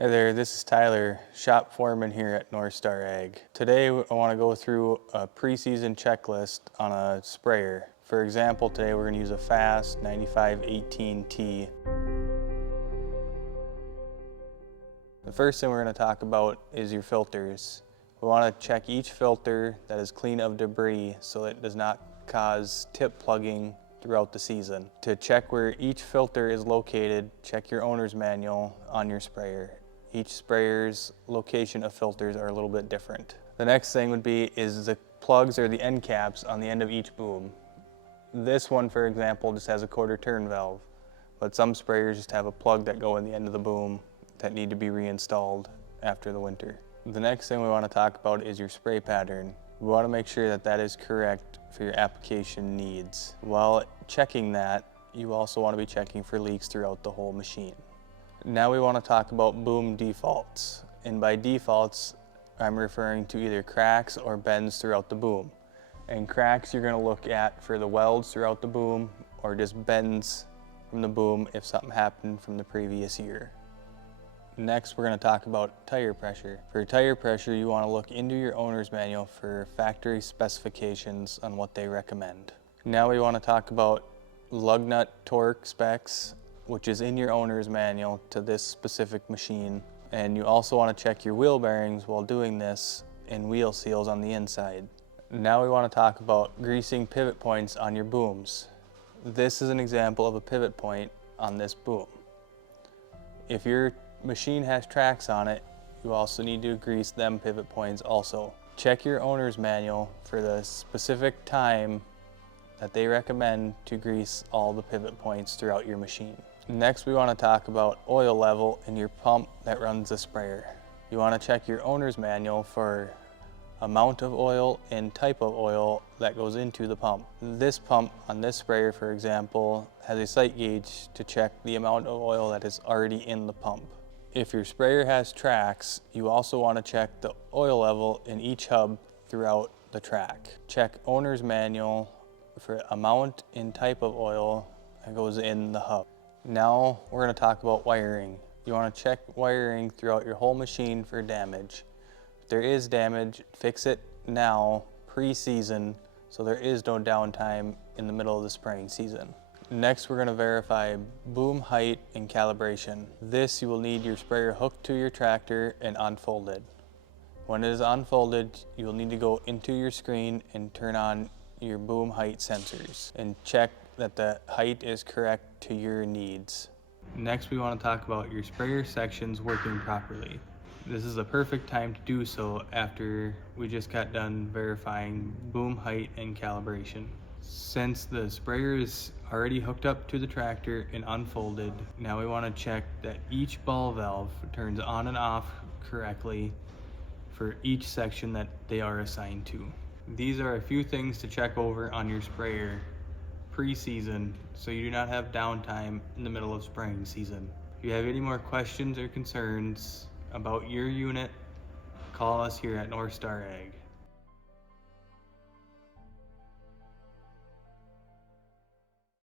Hey there, this is Tyler, shop foreman here at North Star Ag. Today I want to go through a preseason checklist on a sprayer. For example, today we're going to use a Fast 9518T. The first thing we're going to talk about is your filters. We want to check each filter that is clean of debris so it does not cause tip plugging throughout the season. To check where each filter is located, check your owner's manual on your sprayer. Each sprayer's location of filters are a little bit different. The next thing would be is the plugs or the end caps on the end of each boom. This one, for example, just has a quarter turn valve, but some sprayers just have a plug that go in the end of the boom that need to be reinstalled after the winter. The next thing we want to talk about is your spray pattern. We want to make sure that that is correct for your application needs. While checking that, you also want to be checking for leaks throughout the whole machine. Now we want to talk about boom defaults. And by defaults, I'm referring to either cracks or bends throughout the boom. And cracks you're going to look at for the welds throughout the boom or just bends from the boom if something happened from the previous year. Next, we're going to talk about tire pressure. For tire pressure, you want to look into your owner's manual for factory specifications on what they recommend. Now we want to talk about lug nut torque specs, which is in your owner's manual to this specific machine. And you also want to check your wheel bearings while doing this and wheel seals on the inside. Now we want to talk about greasing pivot points on your booms. This is an example of a pivot point on this boom. If your machine has tracks on it, you also need to grease them pivot points also. Check your owner's manual for the specific time that they recommend to grease all the pivot points throughout your machine. Next, we want to talk about oil level in your pump that runs the sprayer. You want to check your owner's manual for amount of oil and type of oil that goes into the pump. This pump on this sprayer, for example, has a sight gauge to check the amount of oil that is already in the pump. If your sprayer has tracks, you also want to check the oil level in each hub throughout the track. Check owner's manual for amount and type of oil that goes in the hub. Now we're going to talk about wiring. You want to check wiring throughout your whole machine for damage. If there is damage, fix it now, pre-season, so there is no downtime in the middle of the spraying season. Next, we're going to verify boom height and calibration. This, you will need your sprayer hooked to your tractor and unfolded. When it is unfolded, you will need to go into your screen and turn on your boom height sensors and check that the height is correct to your needs. Next, we want to talk about your sprayer sections working properly. This is the perfect time to do so after we just got done verifying boom height and calibration. Since the sprayer is already hooked up to the tractor and unfolded, now we want to check that each ball valve turns on and off correctly for each section that they are assigned to. These are a few things to check over on your sprayer pre-season so you do not have downtime in the middle of spraying season. If you have any more questions or concerns about your unit, call us here at North Star Ag.